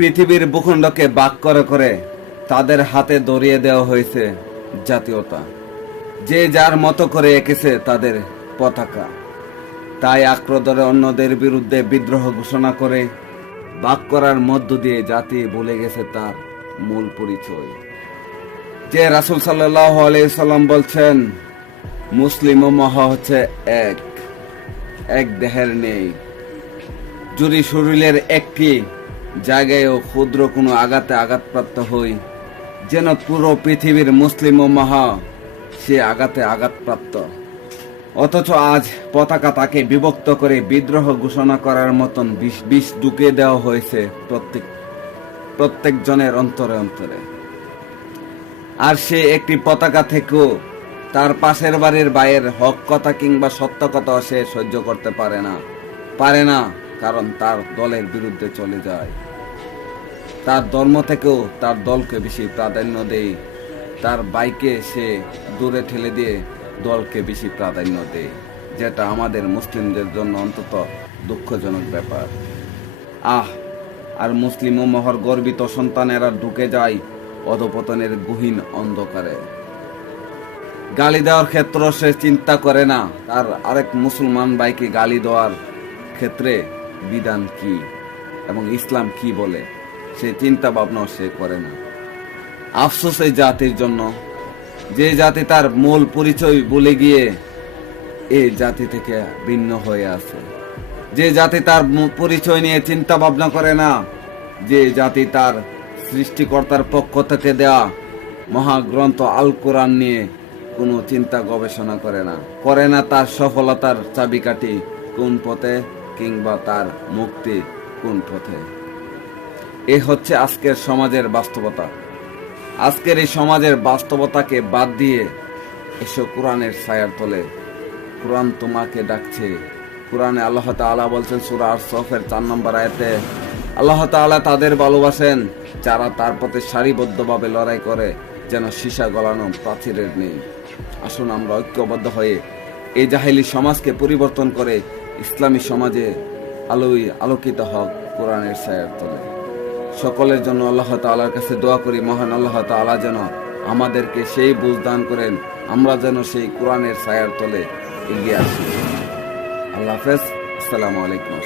পৃথিবীর ভূখণ্ডকে ভাগ করে করে তাদের হাতে ধরিয়ে দেওয়া হয়েছে জাতীয়তা। যে যার মতো করে এঁকেছে তাদের পতাকা। তাই আক্রোদরে অন্যদের বিরুদ্ধে বিদ্রোহ ঘোষণা করে ভাগ করার মধ্য দিয়ে জাতি ভুলে গেছে তার মূল পরিচয়। যে রাসূল সাল্লাল্লাহু আলাইহি সাল্লাম বলছেন, মুসলিম উম্মাহ হচ্ছে এক দেহের নেই। যদি শরীরের একটি জায়গায়ও ক্ষুদ্র কোনো আঘাতপ্রাপ্ত হই, যেন পুরো পৃথিবীর মুসলিম উম্মাহ সে আঘাতপ্রাপ্ত। অথচ আজ পতাকা তাকে বিভক্ত করে বিদ্রোহ ঘোষণা করার মতন বিষ ঢুকিয়ে দেওয়া হয়েছে প্রত্যেক জনের অন্তরে অন্তরে। আর সে একটি পতাকা থেকেও তার পাশের বাড়ির ভাইয়ের হক কথা কিংবা সত্য কথা সে সহ্য করতে পারে না, কারণ তার দলের বিরুদ্ধে চলে যায়। তার ধর্ম থেকেও তার দলকে বেশি প্রাধান্য দেয়, তার ভাইকে সে দূরে ঠেলে দিয়ে দলকে বেশি প্রাধান্য দেয়, যেটা আমাদের মুসলিমদের জন্য অন্তত দুঃখজনক ব্যাপার। আর মুসলিম উম্মাহর গর্বিত সন্তানেরা ঢুকে যায় অধপতনের গহীন অন্ধকারে। গালি দেওয়ার ক্ষেত্র সে চিন্তা করে না তার আরেক মুসলমান ভাইকে গালি দেওয়ার ক্ষেত্রে বিধান কি এবং ইসলাম কি বলে, সে চিন্তা ভাবনা সে করে না। আফসোস এই জাতির জন্য, যে জাতি তার মূল পরিচয় ভুলে গিয়ে এই জাতি থেকে ভিন্ন হয়ে আছে। যে জাতি তার পরিচয় নিয়ে চিন্তা ভাবনা করে না, যে জাতি তার সৃষ্টিকর্তার পক্ষ থেকে দেয়া মহাগ্রন্থ আল কোরআন নিয়ে কোনো চিন্তা গবেষণা করে না তার সফলতার চাবিকাঠি কোন পথে কিংবা তার মুক্তি কোন পথে। এই হচ্ছে আজকের সমাজের বাস্তবতা। আজকের এই সমাজের বাস্তবতাকে বাদ দিয়ে এসো কোরআনের ছায়ার তলে। কোরআন তোমাকে ডাকছে। কোরআনে আল্লাহ তাআলা বলছেন সূরা আর-সফের 4 নম্বর আয়াতে, আল্লাহ তাআলা তাদের ভালোবাসেন যারা তার পথে সারিবদ্ধভাবে লড়াই করে, যেন সীসা গলানো প্রাচীরের নেই। আসুন আমরা ঐক্যবদ্ধ হয়ে এই জাহেলি সমাজকে পরিবর্তন করে ইসলামী সমাজে আলোকিত হক কোরআনের ছায়ার তলে। সকলের জন্য আল্লাহ তাআলার কাছে দোয়া করি, মহান আল্লাহ তাআলা যেন আমাদেরকে সেই বুঝ দান করেন, আমরা যেন সেই কোরআনের ছায়ার তলে এগিয়ে আসি। আল্লাহ হাফেজ। আসসালামু আলাইকুম।